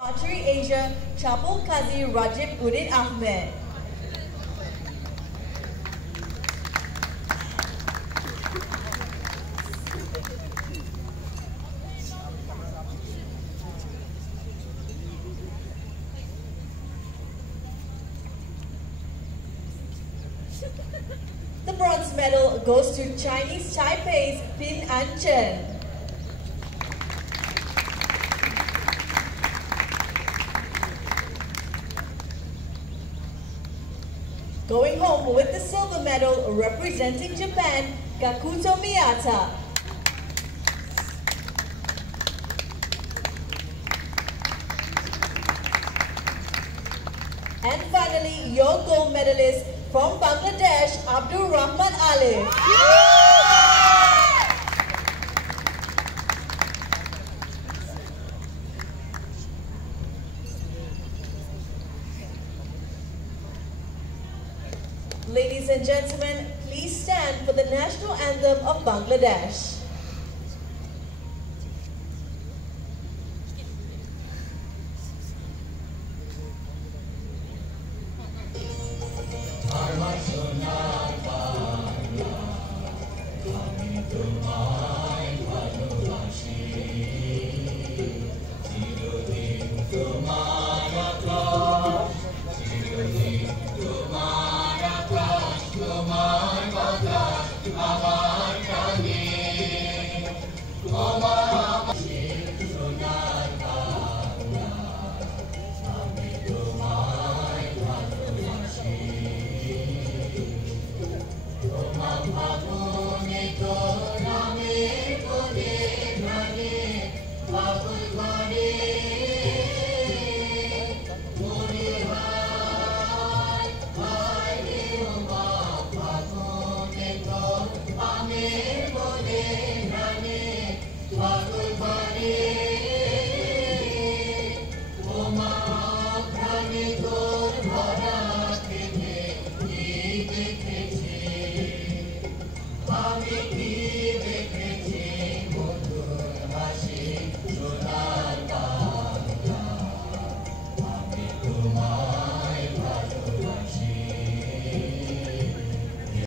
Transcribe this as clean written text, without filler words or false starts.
Archery Asia Chapel Qazi Rajib Uddin Ahmed. The bronze medal goes to Chinese Taipei's Pin An Chen. Going home with the silver medal representing Japan, Kakuto Miyata. And finally, your gold medalist from Bangladesh, Abdul Rahman Alif. Ladies and gentlemen, please stand for the national anthem of Bangladesh.